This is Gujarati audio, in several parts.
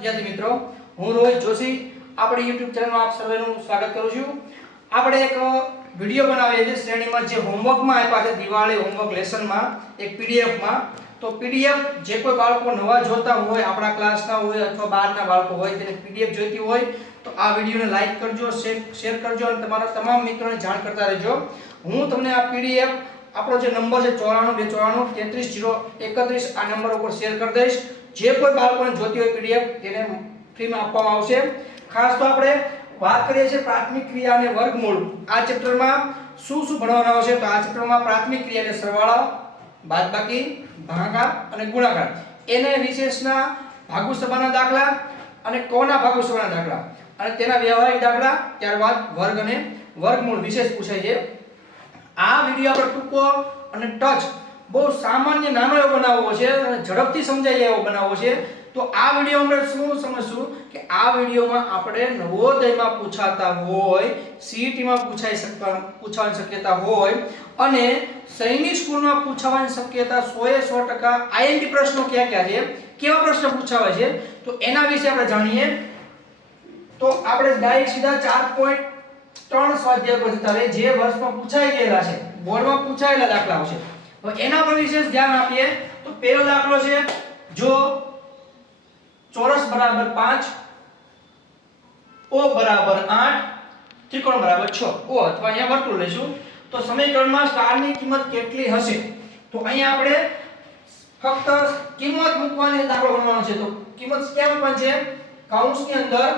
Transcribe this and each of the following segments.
વિદ્યાર્થી મિત્રો. હું રોહિત જોશી. આપણી YouTube ચેનલમાં આપ સર્વેનું સ્વાગત કરું છું. આપણે એક વીડિયો બનાવીએ છીએ શ્રેણીમાં જે હોમવર્કમાં આપ્યા છે, દિવાળી હોમવર્ક લેસનમાં એક પીડીએફમાં તો પીડીએફ જે કોઈ બાળકો નવા જોતા હોય, આપણા ક્લાસના હોય અથવા બહારના બાળકો હોય, તેને પીડીએફ જોઈતી હોય, તો આ વિડીયોને લાઈક કરજો શેર કરજો અને તમારા તમામ મિત્રોને જાણ કરતા રહેજો. હું તમને આ પીડીએફ આપણો જે નંબર છે ચોરાણું બે ચોરાણું તેત્રીસ જીરો એકત્રીસ, આ નંબર ઉપર શેર કરી દઈશ. જે કોઈ બાળકોને જોતી હોય પીડીએફ, તેને ફ્રીમાં આપવામાં આવશે. ખાસ તો આપણે વાત કરીએ છીએ પ્રાથમિક ક્રિયા અને વર્ગમૂળ. આ ચેપ્ટરમાં શું શું ભણવાનું આવશે તો આ ચેપ્ટરમાં પ્રાથમિક ક્રિયા એટલે સરવાળો, બાદબાકી ભાગા અને ગુણાકાર. એને વિશેષના ભાગુ સભાના દાખલા અને કોના ભાગુ સભાના દાખલા? અને તેના વ્યવહારિક દાખલા, ત્યારબાદ વર્ગ અને વર્ગમૂળ વિશેષ પૂછાય છે. આ વીડિયો આપણે ટૂંકો અને ટચ બહુ સામાન્ય નાનો એવો બનાવવો છે અને ઝડપથી સમજાય જાય એવો બનાવવો છે. તો આ વીડિયો આપણે શું સમજશું કે આ વિડીયોમાં આપણે નવોદયમાં પૂછાતા હોય, સીઈટીમાં પૂછાઈ શકવા પૂછવાની શક્યતા હોય અને સૈનિક સ્કૂલમાં પૂછાવાની શક્યતા સોએ સો ટકા આઈએમપી પ્રશ્નો ક્યાં ક્યાં છે, કેવા પ્રશ્ન પૂછાવે છે, તો એના વિશે આપણે જાણીએ. તો આપણે ડાયરેક્ટ સીધા ચાર પોઈન્ટ ત્રણ સ્વાધ્યાય પર જતા જે વર્ષમાં પૂછાઈ ગયેલા છે, બોર્ડમાં પૂછાયેલા દાખલાઓ છે. એના પર વિશેષ ધ્યાન આપીએ તો પહેલો દાખલો છે જો ચોરસ બરાબર 5 ઓ બરાબર 8 ત્રિકોણ બરાબર 6 ઓ અથવા અહીંયા વર્તુળ લઈશું. તો સમીકરણમાં સ્ટારની કિંમત કેટલી હશે? તો અહીંયા આપણે ફક્ત કિંમત મૂકવાની દાખલો ગણવાનો છે. તો કિંમત ક્યાં મૂકવાની છે? કૌંસની અંદર.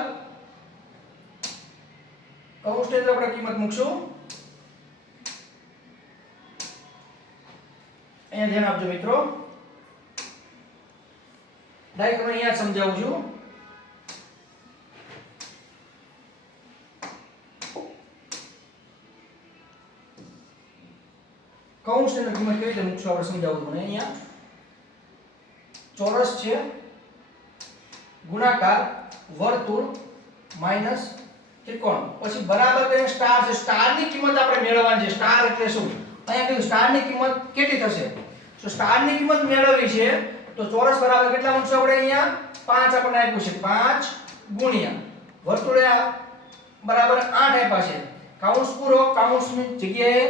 કૌંસની અંદર આપણે કિંમત મૂકશું. અહીંયા ધ્યાન આપજો મિત્રો. ડાયરેક્ટ અહીંયા સમજાવું છું. કૌંસની અંદર કિંમત કેવી રીતે મૂકશું આપણે સમજાવું છું અહીંયા. ચોરસ છે. ગુણાકાર વર્તુળ માઇનસ ત્રિકોણ. પછી બરાબર કરીને સ્ટાર છે. સ્ટારની કિંમત આપણે મેળવવાની છે. સ્ટાર એટલે શું? અહીંયા કહ્યું સ્ટારની કિંમત કેટલી થશે? તો સ્ટારની કિંમત મેળવવી છે, તો ચોરસ બરાબર કેટલા મૂકશું આપણે અહીંયા? 5 આપણને આપ્યું છે. 5 ગુણ્યા. વર્તુળ્યા બરાબર 8 આપ્યા છે. કૌંસ પૂરો. કાઉન્સની જગ્યાએ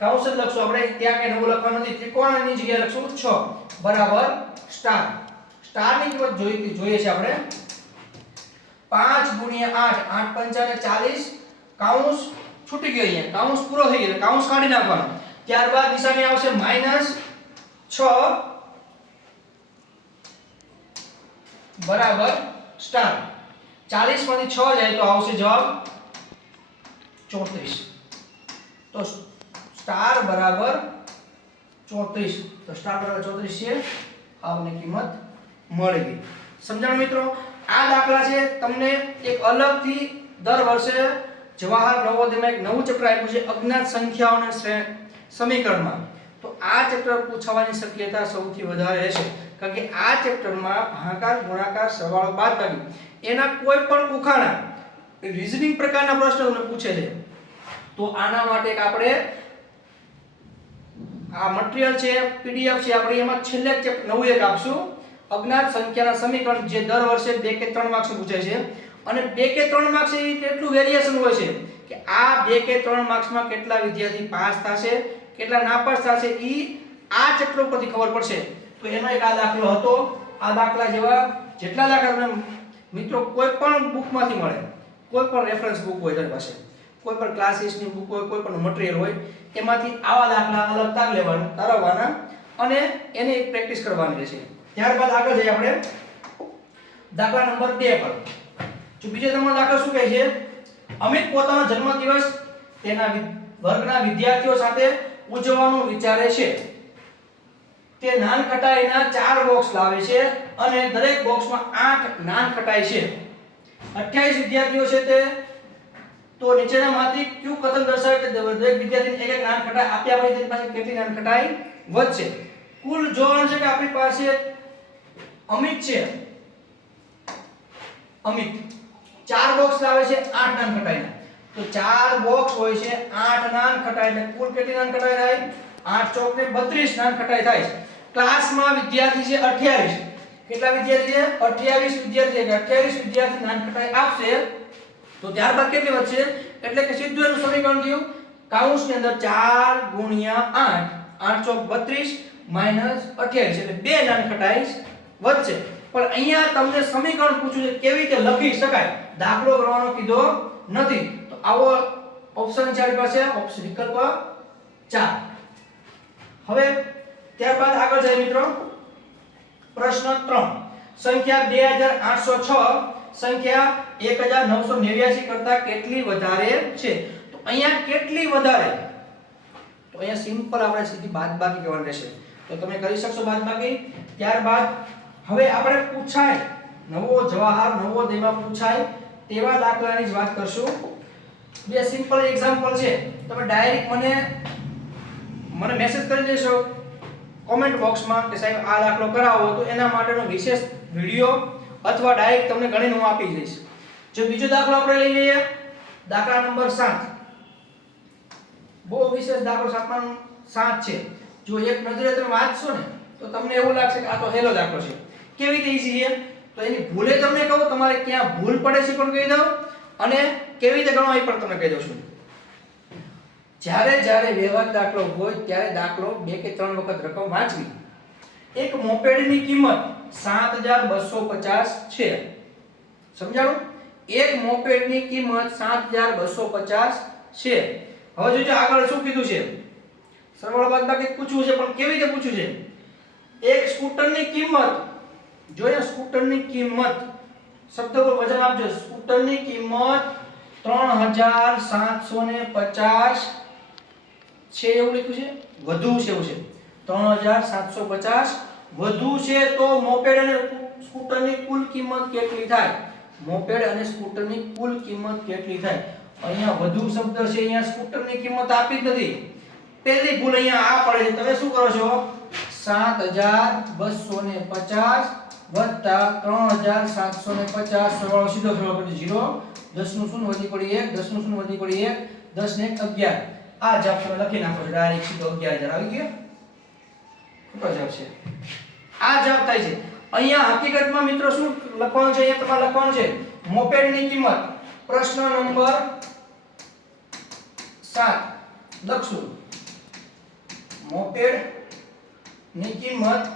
કૌંસ જ લખશું આપણે. ત્યાં કે નવું લખવાનું નથી. ત્રિકોણની જગ્યાએ લખશું 6 બરાબર સ્ટાર સ્ટારની કિંમત જોઈ જોઈએ છે આપણે. 5 ગુણ્યા 8 8 પંચાને 40 કૌંસ છૂટી ગયો અહીંયા. કૌંસ પૂરો થઈ ગયો. કૌંસ કાઢી નાખવાનો. ત્યારબાદ નિશાની આવશે માઇનસ છ. બરાબર, સ્ટાર. 40 માંથી છ જાય તો આવશે જવાબ 34 તો સ્ટાર બરાબર 34 તો સ્ટાર બરાબર 34 છે. આપણને કિંમત મળી ગઈ. સમજાણ મિત્રો, આ દાખલા છે. તમને એક અલગથી દર વર્ષે જવાહર નવોદયમાં એક નવું ચેપ્ટર આપ્યું છે, અજ્ઞાત સંખ્યાઓના શ્રે- સમીકરણમાં. તો આ ચેપ્ટર પૂછાવાની શક્યતા સૌથી વધારે રહેશે કારણ કે આ ચેપ્ટરમાં ભાગાકાર, ગુણાકાર, સરવાળો, બાદબાકી એના કોઈ પણ ઉખાણા રીઝનિંગ પ્રકારના પ્રશ્નો તમને પૂછે છે. તો આના માટે આપણે આ મટીરીયલ છે પીડીએફ છે, આપણે એમાં છેલ્લે ચેપ્ટર, નવું એક આપશું. અજ્ઞાત સંખ્યાના સમીકરણ જે દર વર્ષે બે કે ત્રણ માર્ક્સ પૂછાય છે. અને બે કે ત્રણ માર્ક્સ એટલું વેરિએશન હોય છે કે આ બે કે ત્રણ માર્ક્સમાં કેટલા વિદ્યાર્થી પાસ થશે કેટલા નાપાસ થશે ઈ આ ચેપ્ટર ઉપરથી ખબર પડશે. તો એનો એક આ દાખલો હતો. આ દાખલા જેવા જેટલા દાખલા તમને મિત્રો કોઈ પણ બુકમાંથી મળે કોઈ પણ રેફરન્સ બુક હોય તમારી પાસે કોઈ પણ ક્લાસીસની બુક હોય કોઈ પણ મટીરિયલ હોય, એમાંથી આવા દાખલા અલગ તાર લેવાના, તારવવાના અને એની પ્રેક્ટિસ કરવાની રહેશે. ત્યારબાદ આગળ જઈએ આપણે દાખલા નંબર 2 પર. જો બીજો તમારો દાખલો શું કહે છે? અમિત પોતાનો જન્મદિવસ તેના વર્ગના વિદ્યાર્થીઓ સાથે ઉજવવાનું વિચારે છે. તે નાનખટાઈના ચાર બોક્સ લાવે છે અને દરેક બોક્સમાં આઠ નાનખટાઈ છે. 28 વિદ્યાર્થીઓ છે તે. તો નીચેનામાંથી કયું કથન દર્શાવે કે દરેક વિદ્યાર્થીને એક એક નાનખટાઈ આપ્યા પછી તેની પાસે કેટલી નાનખટાઈ વધશે. કુલ જોવાનું છે કે આપણી પાસે? અમિત છે. અમિત. ચાર બોક્સ લાવે છે, આઠ નાન ખટાઈના તો ચાર બોક્સ હોય છે, આઠ નાન ખટાઈ એટલે કુલ કેટલી નાન ખટાઈ થાય? આઠ ચોક ને 32 નાન ખટાઈ થાય. ક્લાસમાં વિદ્યાર્થી છે 28 કેટલા વિદ્યાર્થી છે? 28 વિદ્યાર્થી. 28 વિદ્યાર્થી નાનકટાઈ આપશે. તો ત્યારબાદ કેટલી વધશે? એટલે કે સીધું એનું સમીકરણ થયું. કાઉન્સની અંદર ચાર ગુણ્યા 8 8 ચોક બત્રીસ માઇનસ અઠ્યાવીસ. એટલે બે નાન નાનકટાઈ વધશે. પણ અહીંયા તમને સમીકરણ પૂછ્યું છે, કેવી રીતે લખી શકાય? દાખલો કરવાનો કીધો નથી. આવો ઓપ્શન છે આપણી પાસે ઓપ્શન વિકલ્પ 4 હવે ત્યારબાદ આગળ જાય મિત્રો. પ્રશ્ન 3 સંખ્યા 2806 સંખ્યા 1989 કરતા કેટલી વધારે છે? તો અહીંયા કેટલી વધારે? તો અહીંયા સિમ્પલ આપણે સીધી બાદબાકી કરવાની રહેશે. તો તમે કરી શકશો બાદબાકી. ત્યારબાદ હવે આપણે પૂછાય. નવો જવાહર નવોદયમાં પૂછાય. તેવા દાખલાની જ વાત કરશું. બે સિમ્પલ એક્ઝામ્પલ છે. તમે ડાયરેક્ટ મને મને મેસેજ કરી દેશો. કોમેન્ટ બોક્સમાં કે સાહેબ, આ દાખલો કરાવો, તો એના માટેનો વિશેષ વીડિયો અથવા ડાયરેક્ટ તમને ગણીને હું આપી દઈશ. જો બીજો દાખલો આપણે લઈ લઈએ. દાખલા નંબર સાત. બહુ વિશેષ દાખલો સાતમાં સાત છે. જો એક નજરે તમે વાંચશો ને, તો તમને એવું લાગશે કે આ તો હેલો દાખલો છે. કેવી રીતે ઈઝી છે? તો એની ભૂલે તમને કહું, તમારે ક્યાં ભૂલ પડે છે પણ કહી દઉં. અને કેવી રીતે ગણવા એ પણ તમને કહી દઉં છું. જ્યારે જ્યારે વ્યવહાર દાખલો હોય ત્યારે દાખલો બે કે ત્રણ વખત રકમ વાંચવી. એક મોપેડની કિંમત 7250 છે. સમજાણું? એક મોપેડની કિંમત 7250 છે. હવે જોજો આગળ શું કીધું છે. સરવાળો બાદબાકી પૂછવું છે, પણ કેવી રીતે પૂછ્યું છે? એક સ્કૂટરની કિંમત, જોઈએ સ્કૂટરની કિંમત. શબ્દ પર વજન આપજો. સ્કૂટરની કિંમત 3750 છે એવું લખ્યું છે? વધુ છે છે. 3750 વધુ છે તો મોપેડ અને સ્કૂટરની કુલ કિંમત કેટલી થાય? મોપેડ અને સ્કૂટરની કુલ કિંમત કેટલી થાય? અહીંયા વધુ શબ્દ છે, અહીંયા સ્કૂટરની કિંમત આપી નથી. પહેલી ભૂલ અહીંયા આ પડે તમે શું કરો છો? 7250 વત્તા 3750 સરવાળો સીધો સરવાળો કરી 0 10 નું શૂન્ય વધી પડી 1 10 નું શૂન્ય વધી પડી 1 10 ને 11 આ જવાબ તમે લખી નાખો ડાયરેક્ટ સીધો 11000 આવી ગયો? ખોટો જવાબ છે. આ જવાબ થાય છે. અહીંયા હકીકતમાં મિત્રો શું લખવાનું અહીંયા તમારે મોપેડની કિંમત. પ્રશ્ન નંબર સાત. લખશું. મોપેડની કિંમત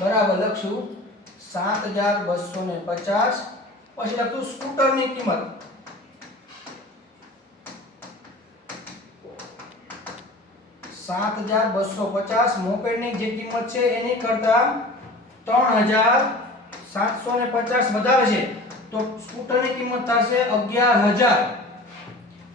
બરાબર લખશું 7250 પછી લખશું સ્કૂટરની કિંમત સાત હજાર બસો પચાસ મોપેડની જે કિંમત છે એની કરતા ત્રણ હજાર સાતસો ને પચાસ વધારે છે તો સ્કૂટરની કિંમત થશે અગિયાર હજાર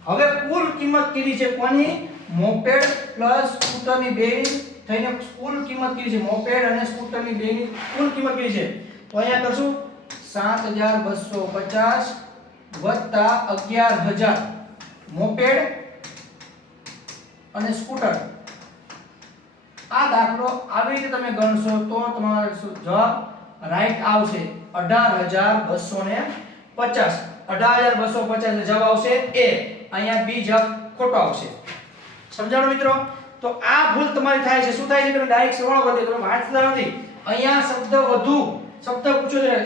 હવે કુલ કિંમત કીધી છે કોની મોપેડ પ્લસ સ્કૂટરની બેની થઈને કુલ કિંમત કીધી છે મોપેડ અને સ્કૂટરની બેની કુલ કિંમત કીધી છે તો અહીંયા કરશું સાત હજાર બસો પચાસ વત્તા અગિયાર હજાર મોપેડ અને સ્કૂટર. આ દાખલો આવી રીતે તમે ગણશો તો તમારો જવાબ રાઈટ આવશે. 18250 18250 એટલે જવાબ આવશે એ. અહીંયા બી જવાબ ખોટો આવશે. સમજાણો મિત્રો? તો આ ભૂલ તમારી થાય છે. શું થાય છે? તમે ડાયરેક્ટ સરવાળો કરી દો. તમે વાંચતા નથી. અહીંયા શબ્દ વધુ. શબ્દ પૂછો છે.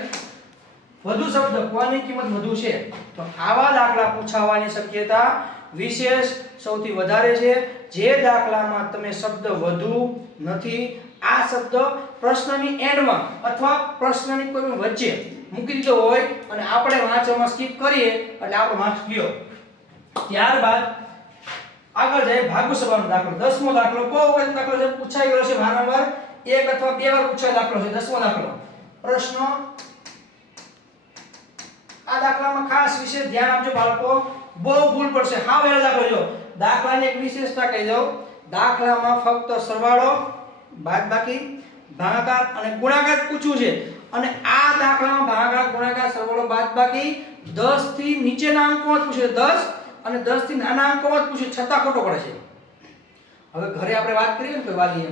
વધુ શબ્દ કોની કિંમત વધુ છે? તો આવા દાખલા પૂછાવાની શક્યતા વિશેષ સૌથી વધારે છે. જે દાખલામાં તમે શબ્દ વધુ નથી, આ શબ્દ પ્રશ્નની એન્ડમાં અથવા પ્રશ્નની કોઈ વચ્ચે મૂકી દીધો હોય અને આપણે વાંચવામાં સ્કીપ કરીએ, એટલે આપણો માર્ક્સ ગયો. ત્યારબાદ આગળ જાય ભાગુ સભાનો દાખલો. દસમો દાખલો. બહુ વખત દાખલો છે? પૂછાઈ ગયો છે વારંવાર. એક અથવા બે વાર પૂછાયેલો દાખલો છે. દસમો દાખલો. પ્રશ્ન આ દાખલામાં ખાસ વિશેષ ધ્યાન આપજો બાળકો. બહુ ભૂલ પડશે. હા એનો દાખલો જો દાખલાની એક વિશેષતા કહી દઉં. દાખલામાં ફક્ત સરવાળો બાદબાકી ભાગાકાર અને ગુણાકાર પૂછ્યું છે. અને આ દાખલામાં ભાગાકાર, ગુણાકાર, સરવાળો બાદબાકી 10 થી નીચેના અંકો જ પૂછે 10 અને 10 થી નાના અંકો જ પૂછે છતાં ખોટો પડે છે. હવે ઘરે આપણે વાત કરીએ ને કોઈ વાલીએ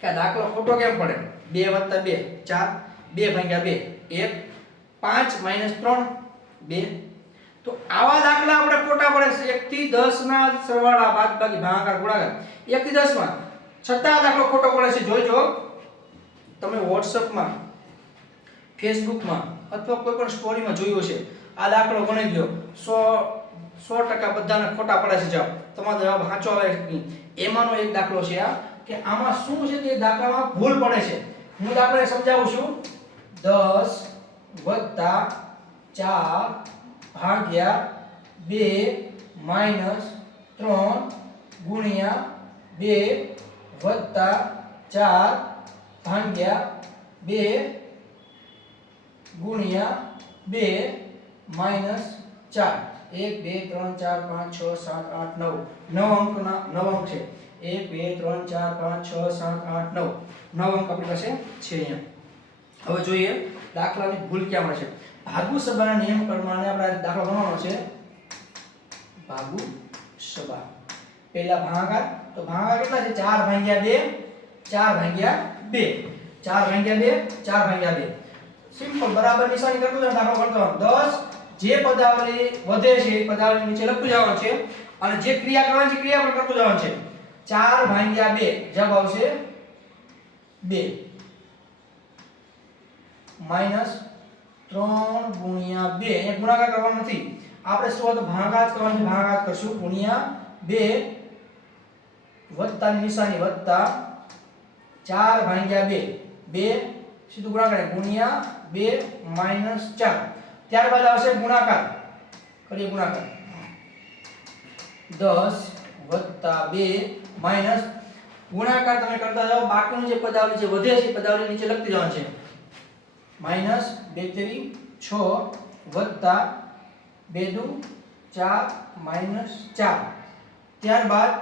કે આ દાખલો ખોટો કેમ પડે? 2 2 4 2 ભાગ્યા 2 1 5 માઇનસ 3 2 તો આવા દાખલા આપણે ખોટા પડે છે. એક થી દસ ના સરવાળા બાદબાકી ભાગાકાર ગુણાકાર. એક થી દસમાં છતાં દાખલો ખોટો પડે છે. જોઈજો તમે વોટ્સઅપમાં, ફેસબુકમાં અથવા કોઈ પણ સ્ટોરીમાં જોયો છે આ દાખલો ગણી લ્યો. સો સો ટકા બધાને ખોટા પડે છે જવાબ. તમારો જવાબ સાચો આવે એમાંનો એક દાખલો છે આ, કે આમાં શું છે કે દાખલામાં ભૂલ પડે છે. હું દાખલાને સમજાવું છું. દસ વત્તા ચાર ભાગ્યા બે માઇનસ ત્રણ ગુણ્યા બે વત્તા ચાર ભાગ્યા બે ગુણ્યા બે માઇનસ ચાર એક બે ત્રણ ચાર પાંચ છ સાત આઠ નવ નવ અંકના નવ અંક છે એક બે ત્રણ ચાર પાંચ છ સાત આઠ નવ નવ અંક આપણી પાસે છે અહીંયા હવે જોઈએ દાખલાની ભૂલ ક્યાં મળે છે? ભાગુ સભાના નિયમ પ્રમાણે આપણે દાખલો ગણવાનો છે. ભાગુ સભા. પહેલા ભાગાકાર. તો ભાગાકાર કેટલા છે? 4 ભાગ્યા 2 4 ભાગ્યા 2 4 ભાગ્યા 2 4 ભાગ્યા 2 સિમ્પલ બરાબર નિશાની કરતો જાવ દાખલો કરતો જાવ 10 જે પદાવલી વધે છે, એ પદાવલી નીચે લખતું જવાનું છે. અને જે ક્રિયા કરવાની છે, ક્રિયા પણ કરતું જવાનું છે. 4 ભાગ્યા 2 જવાબ આવશે 2 માઇનસ 3 ગુણ્યા 2 અહીંયા ગુણાકાર કરવાનો નથી આપણે શું હતો ભાગાકાર કરવાનો છે ભાગાકાર કરશું ગુણ્યા 2 વત્તાની નિશાની વત્તા 4 ભાગ્યા 2 2 સીધું ગુણાકાર ગુણ્યા 2 માઇનસ 4 ત્યારબાદ આવશે ગુણાકાર કરીએ ગુણાકાર 10 વત્તા 2 માઇનસ ગુણાકાર તમે કરતા જાઓ બાકીનું જે પદાવલી જે વધે છે એ પદાવલી નીચે લખતી જવાનું છે માઇનસ 2 છ 6 વત્તા બે દુ ચાર માઇનસ ચાર. ત્યારબાદ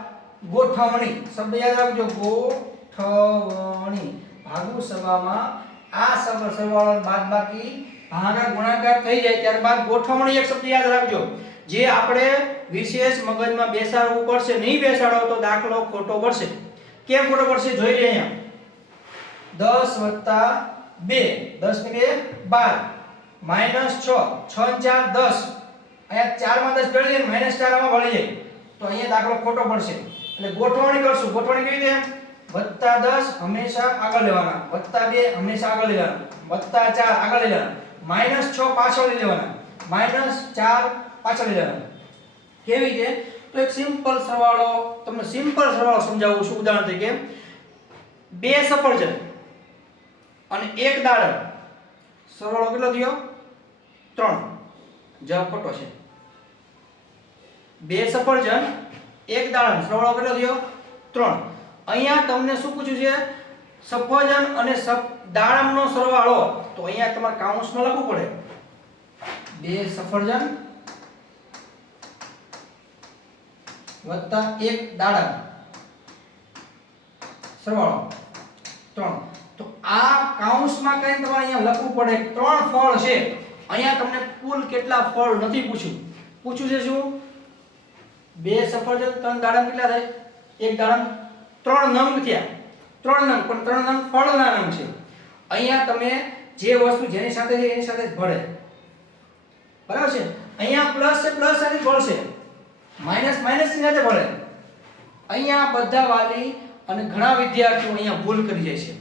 ગોઠવણી. શબ્દ યાદ રાખજો. ગોઠવણી. ભાગુ સભામાં આ સબ સરવાળો બાદ બાકી ભાગના ગુણાકાર થઈ જાય. ત્યારબાદ ગોઠવણી એક શબ્દ યાદ રાખજો. જે આપણે વિશેષ મગજમાં બેસાડવું પડશે, નહીં બેસાડો તો દાખલો ખોટો પડશે. કેમ ખોટો પડશે? જોઈ લે અહીંયા. દસ વત્તા બે, દસ ને બે, બાર. માઇનસ છ છ ને ચાર, દસ. અહીંયા ચારમાં દસ ગળી જાય માઇનસ ચાર આમાં વળી જાય. તો અહીંયા દાખલો ખોટો પડશે. એટલે ગોઠવણી કરશું. ગોઠવણી કેવી રીતે? વત્તા દસ હંમેશા આગળ લેવાના. વત્તા બે હંમેશા આગળ લેવાના. વત્તા ચાર આગળ લઈ લેવાના. માઇનસ છ પાછળ લઈ લેવાના. માઇનસ ચાર પાછળ લઈ લેવાના. કેવી રીતે? તો એક સિમ્પલ સરવાળો તમને સિમ્પલ સરવાળો સમજાવું છું. ઉદાહરણ તરીકે બે સફરજન. અને એક દાડમ. સરવાળો કેટલો થયો? ત્રણ. જવાબ ખોટો છે. બે સફરજન, એક દાડમ. સરવાળો કેટલો થયો? ત્રણ. અહીંયા તમને શું પૂછ્યું છે? સફરજન અને દાડમનો સરવાળો. તો અહીંયા તમારે કાઉન્સમાં લખવું પડે. બે સફરજન વત્તા એક દાડમ. સરવાળો. ત્રણ. તો આ કાઉન્સમાં કઈ તમારે અહીંયા લખવું પડે? ત્રણ ફળ છે. અહીંયા તમને કુલ કેટલા ફળ નથી પૂછ્યું. પૂછ્યું છે શું? બે સફરજન, ત્રણ દાડમ કેટલા થાય? એક દાડમ ત્રણ નંગ થયા. ત્રણ નંગ, પણ ત્રણ નંગ ફળના નંગ છે. અહીંયા તમે જે વસ્તુ જેની સાથે છે એની સાથે જ ભળે બરાબર છે? અહીંયા પ્લસ છે, પ્લસ સાથે ભળશે માઇનસ માઇનસની સાથે ભળે અહીંયા બધા વાલી અને ઘણા વિદ્યાર્થીઓ અહીંયા ભૂલ કરી જાય છે.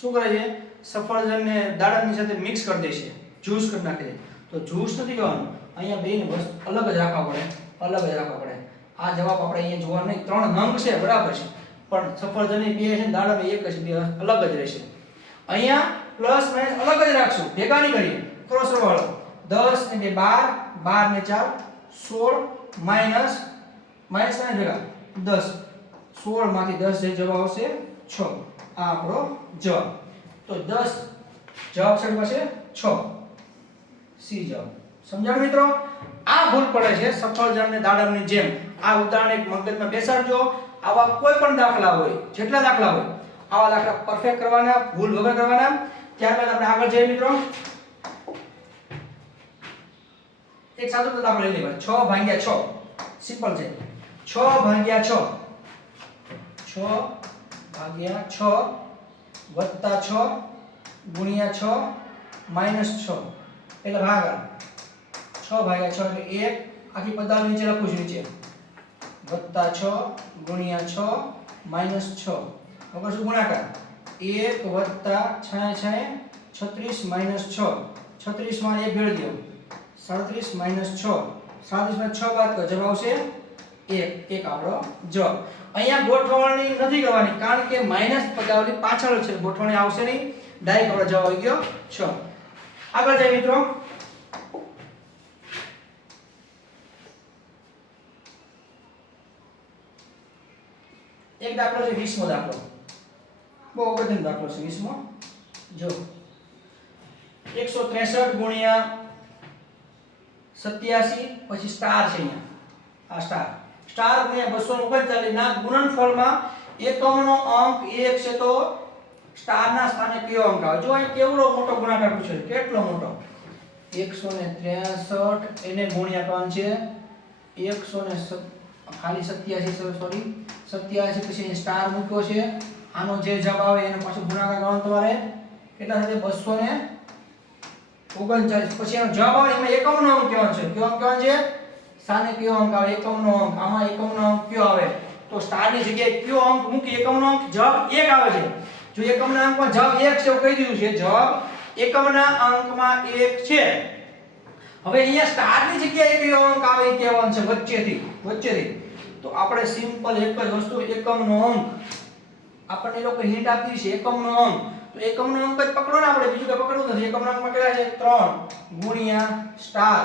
શું કરે છે? સફરજનને દાડમની સાથે મિક્સ કરી દે છે. જ્યુસ કરી નાખે છે. તો જ્યુસ નથી કહેવાનું અહીંયા બેને વસ્તુ અલગ જ રાખવા પડે. અલગ જ રાખવા પડે. આ જવાબ આપણે અહીંયા જોવા નહીં. ત્રણ નંગ છે, બરાબર છે. પણ સફરજન બે છે ને દાડમની એક છે બે અલગ જ રહેશે. અહીંયા પ્લસ માઇનસ અલગ જ રાખશું. ભેગા નહીં કરીએ. ક્રોસ વાળો. દસ ને બે બાર બાર ને ચાર, સોળ માઇનસ માઇનસ ભેગા. દસ. સોળમાંથી દસ જે જવાબ આવશે, છ. આપણો જ. તો દસ જવાબ છે પાસે છ સી જવાબ. સમજાણ મિત્રો? આ ભૂલ પડે છે સફરજન ને દાડમની જેમ. આ ઉદાહરણ એક મગજમાં બેસાડજો. આવા કોઈ પણ દાખલા હોય, જેટલા દાખલા હોય, આવા દાખલા પરફેક્ટ કરવાના, ભૂલ વગર કરવાના. ત્યારબાદ આપણે આગળ જઈએ મિત્રો. એક સાદો દાખલો લઈ લેવા 6 ભાગ્યા 6 સિમ્પલ છે. 6 ભાગ્યા 6 6 ભાગ્યા છ, વત્તા છ, ગુણ્યા છ માઇનસ છ. એટલે ભાગા છ ભાગ્યા છ એટલે એક. આખી પદાર્થ નીચે લખું છું નીચે. વત્તા છ, ગુણ્યા છ, માઇનસ છ. હવે શું ગુણાકાર. એક વત્તા છાય છાય છત્રીસ માઇનસ છ. છત્રીસમાં એક ભેળ દો. સાડત્રીસ માઇનસ છ. સાડત્રીસમાં છ બાદ જવાબ આવશે એક. એક આપણો જવાબ અહીંયા ગોઠવણી નથી કરવાની, કારણ કે માઇનસ પદાવલી પાછળ છે. ગોઠવણી આવશે નહીં. ડાયરેક્ટ આપણો જવાબ આવી ગયો. છ. આગળ જાય મિત્રો. એક દાખલો છે 20મો દાખલો. બહુ અગત્યનો દાખલો છે 20મો જો. 163 ગુણ્યા 87 પછી સ્ટાર છે અહીંયા. આ સ્ટાર સ્ટાર ગુણ્યા 239 ના ગુણનફળમાં એકમનો અંક 1 છે તો સ્ટારના સ્થાને કયો અંક આવે? જો અહીં કેવડો મોટો ગુણાકાર પૂછે કેટલો મોટો? 163 એને ગુણ્યા કોણ છે 100 ખાલી 87 સોરી 87 પછી સ્ટાર મૂક્યો છે. આનો જે જવાબ આવે એનો પાછો ગુણાકાર કરવાનો તમારે. કેટલા થશે? 239 પછી એનો જવાબ આવે એમાં એકમનો અંક કયો છે. કયો અંક કયો છે? સ્થાને કયો અંક આવે? એકમનો અંક. આમાં એકમનો અંક કયો આવે? તો સ્ટારની જગ્યાએ કયો અંક મૂકી એકમનો અંક? જવાબ 1 આવે છે. જો એકમના અંકમાં જવાબ 1 છે, એવું કહી દીધું છે, જવાબ એકમના અંકમાં 1 છે. હવે અહીંયા સ્ટારની જગ્યાએ કયો અંક આવે એ કહેવાનું છે વચ્ચેથી. વચ્ચેથી. તો આપણે સિમ્પલ એક જ વસ્તુ, એકમનો અંક. આપણને લોકો હિન્ટ આપી છે, એકમનો અંક. તો એકમનો અંક જ પકડો ને આપણે, બીજું કે પકડવું નથી. એકમનો અંક કેટલા છે? 3 ગુણ્યા સ્ટાર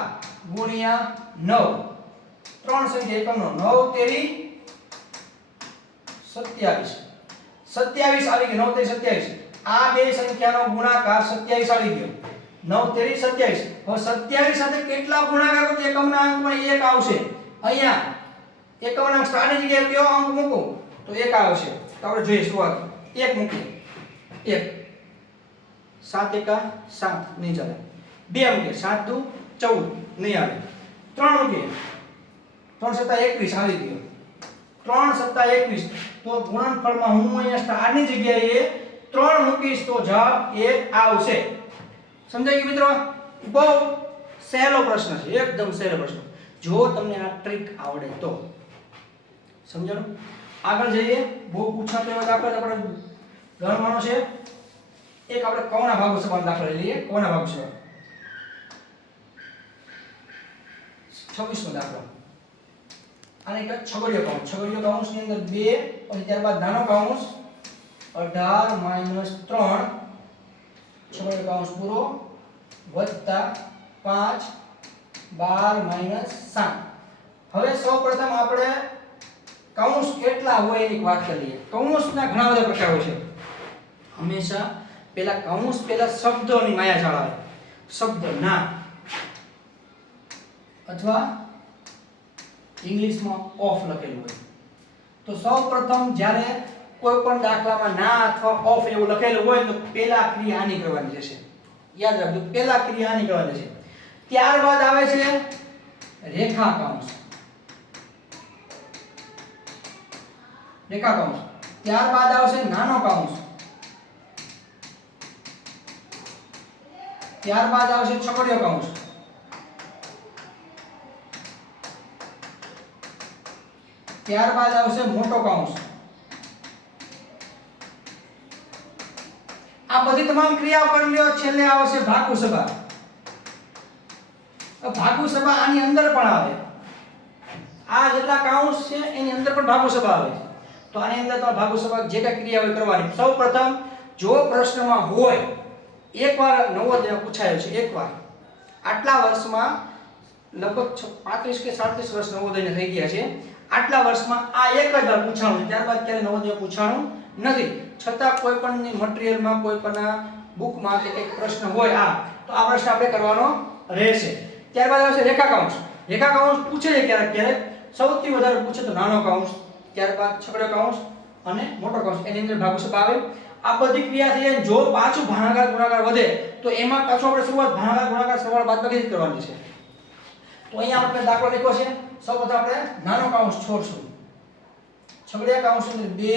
ગુણ્યા 9 ત્રણ સંખ્યા એકમનો 9 તેરી 27 27 આવી ગયો. 9 તેરી 27 આ બે સંખ્યાનો ગુણાકાર 27 આવી ગયો. 9 તેરી 27 હવે 27 સાથે કેટલા ગુણાકાર કરો એકમના અંકમાં 1 આવશે. અહીંયા એકમના સ્ટારની જગ્યાએ કયો અંક મૂકો? તો 1 આવશે. તો આપણે જોઈએ શરૂઆત. 1 મૂકીએ. 1 7 એકા સાત નહીં ચાલે. બે અંકે સાત દુ ચૌદ નહીં આવે. ત્રણ અંકે ત્રણ સત્તા 21 આવી ગયો. ત્રણ સત્તા એકવીસ તો ગુણનફળમાં હું અહીંયા સ્ટારની જગ્યાએ ત્રણ મૂકીશ તો જવાબ એ આવશે. સમજાય ગયું મિત્રો? બહુ સહેલો પ્રશ્ન છે, એકદમ સહેલો પ્રશ્ન. જો તમને આ ટ્રીક આવડે તો. સમજાણું? આગળ જઈએ. બહુ પૂછાતો એવો દાખલો આપણે ગણવાનો છે. એક આપણે કોના ભાગો સમાન દાખલો લઈ લઈએ? કૌના ભાગો સમાન છવ્વીસમો દાખલો. આને કહેવાય છગડીયો કૌંસ છગડીયો કૌંસની અંદર બે અને ત્યારબાદ નાનો કૌંસ અઢાર માઇનસ ત્રણ. છગડીયો કૌંસ પૂરો વત્તા પાંચ બાર માઇનસ સાત. હવે સૌપ્રથમ આપણે કૌંસ કેટલા હોય એની વાત કરીએ. કૌંસના ઘણા બધા પ્રકારો છે. હંમેશા પેલા કૌંસ, પેલા શબ્દોની માયા આવે. શબ્દ ના. અથવા ઇંગ્લિશમાં ઓફ લખેલું હોય. તો સૌ પ્રથમ જ્યારે કોઈ પણ દાખલામાં ના અથવા ઓફ એવું લખેલું હોય તો પેલા ક્રિયા આની કરવાની રહેશે. યાદ રાખજો, પેલા ક્રિયા આની કરવાની છે ત્યારબાદ આવે છે રેખા કૌંસ રેખા કૌંસ ત્યારબાદ આવશે નાનો કૌંસ. ત્યારબાદ આવશે છગડીયો કૌંસ. ત્યારબાદ આવશે મોટો કૌંસ. આ બધી તમામ ક્રિયાઓ કરી લ્યો, છેલ્લે આવશે ભાગુ સભા. ભાગુ સભા આની અંદર પણ આવે. આ જેટલા કાઉન્સ છે, એની અંદર પણ ભાગુ સભા આવે તો આની અંદર તમારે ભાગુ સભા જે કઈ ક્રિયા હોય કરવાની. સૌ પ્રથમ જો પ્રશ્નમાં હોય એકવાર નવોદય પૂછાયો છે, એકવાર. આટલા વર્ષમાં લગભગ પાંત્રીસ કે સાડત્રીસ વર્ષ નવોદયને થઈ ગયા છે. આટલા વર્ષમાં આ એક જ વાર પૂછાણું ત્યારબાદ ક્યારે નવોદય પૂછાણું નથી. છતાં કોઈ પણ મટીરિયલમાં, કોઈ પણ બુકમાં કે કંઈક પ્રશ્ન હોય આ, તો આ પ્રશ્ન આપણે કરવાનો રહેશે. ત્યારબાદ આવશે રેખા કૌંસ. રેખા કૌંસ પૂછે છે ક્યારેક ક્યારેક. સૌથી વધારે પૂછે તો નાનો કૌંસ, ત્યારબાદ છકડો કૌંસ અને મોટો કૌંસ. એની અંદર ભાગો આવે. આ બધી ક્રિયા થઈ જાય જો પાછું ભાગાકાર ગુણાકાર વધે. તો એમાં પાછું આપણે શરૂઆત ભાગાકાર ગુણાકાર, સરવાળ બાદબાકી જ કરવાની છે. તો અહીંયા આપણે દાખલો લખ્યો છે. સૌપ્રથમ આપણે નાનો કૌંસ છોડશું. છગડિયા કૌંસ અંદર બે.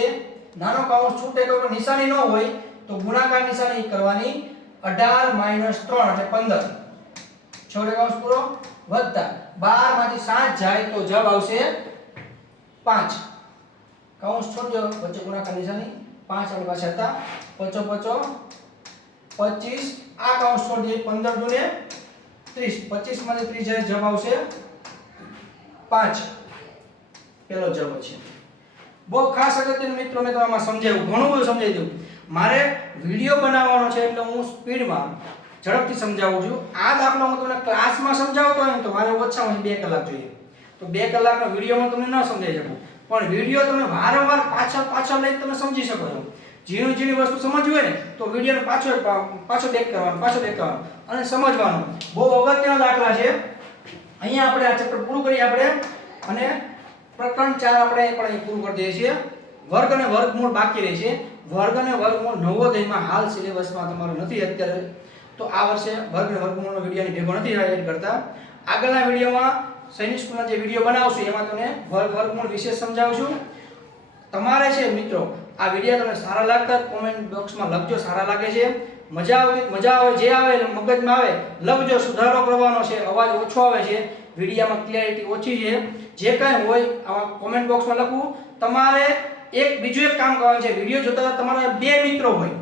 નાનો કૌંસ છૂટે તો નિશાની ન હોય, તો ગુણાકાર નિશાની કરવાની 18 માઇનસ 3 એટલે 15 છોડે કૌંસ પૂરો વત્તા 12 માંથી 7 જાય તો જવાબ આવશે 5 કૌંસ છોડજો, વચ્ચે ગુણાકાર નિશાની 5 અને પાસે હતા. પચો પચો. પચીસ. આ કાઉન્ટ છોડી દઈએ. પંદર દુને ત્રીસ. પચીસમાંથી ત્રીસ જાય જવાબ આવશે પાંચ. પેલો જવાબ છે. બહુ ખાસ અગત્યનું મિત્રો મેં તમારા સમજાવ્યું. ઘણું બધું સમજાવી દઉં મારે વીડિયો બનાવવાનો છે એટલે હું સ્પીડમાં ઝડપથી સમજાવું છું. આ દાખલો હું તમને ક્લાસમાં સમજાવતો હોય તો મારે ઓછામાં ઓછી બે કલાક જોઈએ. તો બે કલાકનો વિડીયોમાં તમને ન સમજાવી શકું. પણ વીડિયો તમે વારંવાર પાછા પાછા લઈને તમે સમજી શકો છો. ઝીણું ઝીણી વસ્તુ સમજવી હોય ને, તો વિડીયોને પાછો પાછો બેક કરવાનો, પાછો બેક કરવાનો અને સમજવાનું. બહુ અગત્યનો દાખલા છે. અહીંયા આપણે આ ચેપ્ટર પૂરું કરીએ આપણે અને પ્રકરણ ચાર આપણે પણ અહીં પૂરું કરી દઈએ છીએ. વર્ગ અને વર્ગમૂળ બાકી રહે છે. વર્ગ અને વર્ગમૂળ નવોદયમાં હાલ સિલેબસમાં તમારો નથી અત્યારે. તો આ વર્ષે વર્ગ અને વર્ગમૂળનો વિડીયોની ભેગો નથી એડ કરતા. આગળના વિડીયોમાં સૈનિક સ્કૂલના જે વીડિયો બનાવશું, એમાં તમને વર્ગ વર્ગમૂળ વિશે સમજાવશું તમારે છે મિત્રો, આ વીડિયો તમને સારા લાગતા કોમેન્ટ બોક્સમાં લખજો, સારા લાગે છે. મજા આવતી, મજા આવે, જે આવે મગજમાં આવે, લખજો, સુધારો કરવાનો છે, અવાજ ઓછો આવે છે વિડીયામાં ક્લિયરિટી ઓછી છે. જે કાંઈ હોય, આમાં કોમેન્ટ બોક્સમાં લખવું. તમારે એક, બીજું એક કામ કરવાનું છે વીડિયો જોતા તમારા બે મિત્રો હોય,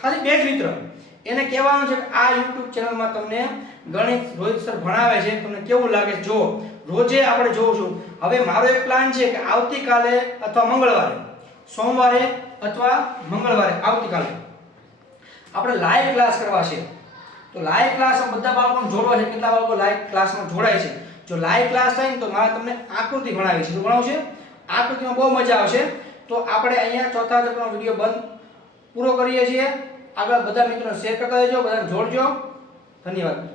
ખાલી બે જ મિત્ર, એને કહેવાનું છે કે આ યુટ્યુબ ચેનલમાં તમને ગણિત રોહિત સર ભણાવે છે, તમને કેવું લાગે? જો રોજે આપણે જોઉં છું. હવે મારો એક પ્લાન છે કે આવતીકાલે અથવા મંગળવારે, સોમવારે અથવા મંગળવારે, આવતીકાલે. આપણે લાઈવ ક્લાસ કરવા છે. તો લાઈવ ક્લાસ બધા બાળકોને જોડવા છે. કેટલા બાળકો લાઈવ ક્લાસમાં જોડાય છે? જો લાઈવ ક્લાસ થાય ને તો મારે તમને આકૃતિ ભણાવી છે. તો ભણાવશે આકૃતિમાં બહુ મજા આવશે. તો આપણે અહીંયા ચોથા ચક્રનો વીડિયો બંધ પૂરો કરીએ છીએ. આગળ બધા મિત્રોને શેર કરતા રહેજો, બધાને જોડજો. ધન્યવાદ.